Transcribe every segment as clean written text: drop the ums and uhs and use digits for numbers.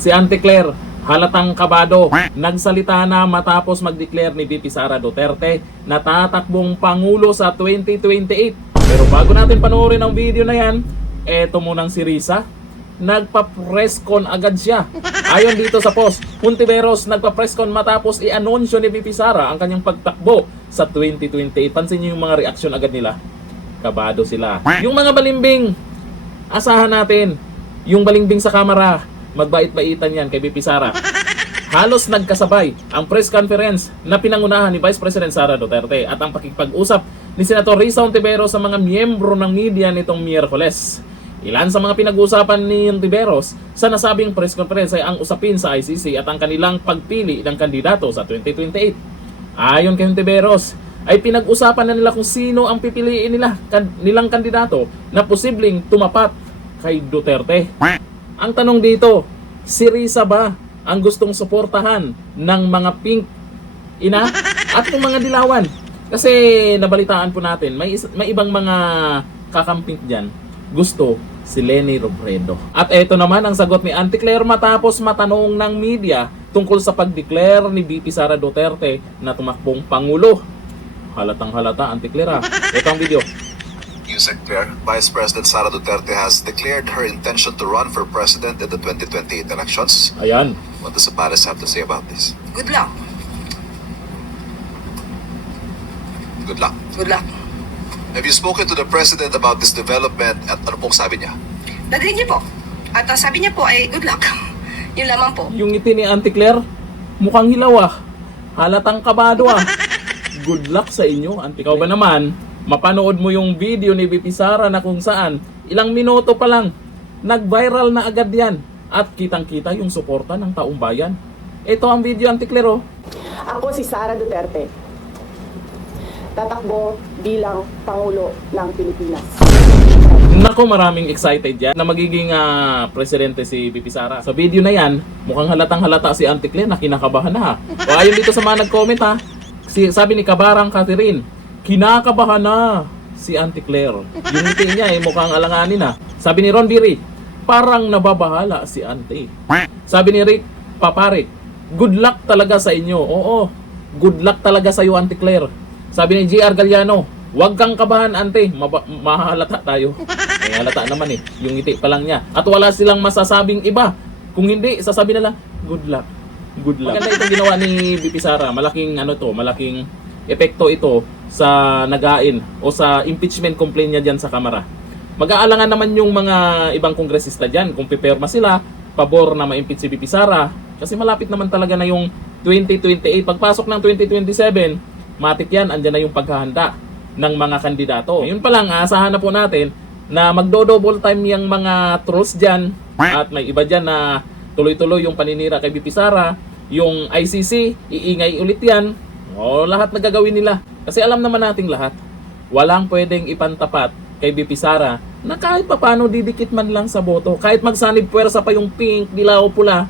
Si Auntie Claire, halatang kabado. Nagsalita na matapos mag-declare ni VP Sara Duterte na tatakbong Pangulo sa 2028. Pero bago natin panoorin ang video na yan, eto munang si Risa. Nagpa-press con agad siya. Ayon dito sa post, Hontiveros nagpa-press con matapos i-anunsyo ni VP Sara ang kanyang pagtakbo sa 2028. Pansin niyo yung mga reaksyon agad nila. Kabado sila. Yung mga balimbing, asahan natin. Yung balimbing sa kamera, magbait-baitan yan kay VP Sara. Halos nagkasabay ang press conference na pinangunahan ni Vice President Sara Duterte at ang pakikipag-usap ni Senator Risa Hontiveros sa mga miyembro ng media nitong Miyerkules. Ilan sa mga pinag-uusapan ni Hontiveros sa nasabing press conference ay ang usapin sa ICC at ang kanilang pagpili ng kandidato sa 2028. Ayon kay Hontiveros, ay pinag-usapan na nila kung sino ang pipiliin nilang kandidato na posibleng tumapat kay Duterte. Ang tanong dito, si Risa ba ang gustong suportahan ng mga pink ina at ng mga dilawan? Kasi nabalitaan po natin, may ibang mga kakamping dyan gusto si Leni Robredo. At eto naman ang sagot ni Auntie Claire matapos matanong ng media tungkol sa pag-declare ni VP Sara Duterte na tumakbong Pangulo. Halatang halata, Auntie Claire. Ito ang video. Yusek Claire, Vice President Sara Duterte has declared her intention to run for president in the 2028 elections. Ayan. What does the palace have to say about this? Good luck. Good luck. Good luck. Have you spoken to the president about this development at ano pong sabi niya? Nagrin niya po. At sabi niya po ay good luck. Yun lamang po. Yung ngiti ni Auntie Claire, mukhang hilaw ah. Halatang kabado ah. Good luck sa inyo, Auntie Claire. Ikaw ba naman, mapanood mo yung video ni VP Sara na kung saan, ilang minuto pa lang, nag-viral na agad yan. At kitang-kita yung suporta ng taong bayan. Ito ang video, Auntie Claire oh. Ako si Sara Duterte. Tatakbo bilang Pangulo ng Pilipinas. Nako, maraming excited yan na magiging presidente si VP Sara. Sa video na yan, mukhang halatang halata si Auntie Claire na kinakabahan na ha. O ayon dito sa mga nag-comment ha, sabi ni Kabarang Catherine, kinakabahan na si Auntie Claire. Yung ngiti niya mukhang alanganin ha. Sabi ni Ron Biri, parang nababahala si Auntie. Sabi ni Rick Paparik, good luck talaga sa inyo. Oo, good luck talaga sa iyo, Auntie Claire. Sabi ni GR Galliano, huwag kang kabahan, Ante, mahalata tayo. Eh, halata naman yung ngiti pa lang niya. At wala silang masasabing iba. Kung hindi, sasabi nila, good luck. Good luck. Maganda itong ginawa ni VP Sara. Malaking malaking epekto ito sa nagain o sa impeachment complaint niya dyan sa Kamara. Mag-aalangan naman yung mga ibang kongresista dyan kung pipirma sila, pabor na ma-impeach si VP Sara. Kasi malapit naman talaga na yung 2028. Pagpasok ng 2027, matik yan, andyan na yung paghahanda ng mga kandidato. Yun pa lang, asahan na po natin na magdo-double time yung mga trolls dyan at may iba dyan na tuloy-tuloy yung paninira kay VP Sara, yung ICC, iingay ulit yan. O, lahat na gagawin nila. Kasi alam naman nating lahat, walang pwedeng ipantapat kay VP Sara na kahit papano didikit man lang sa boto. Kahit magsanib puwersa pa yung pink, dilaw, pula,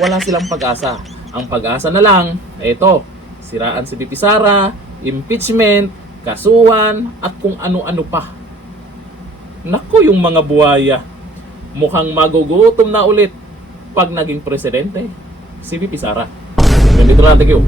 wala silang pag-asa. Ang pag-asa na lang, eto, siraan si VP Sara, impeachment, kasuhan, at kung ano-ano pa. Naku, yung mga buhaya, mukhang magugutom na ulit pag naging presidente si VP Sara. Ganito lang, thank you.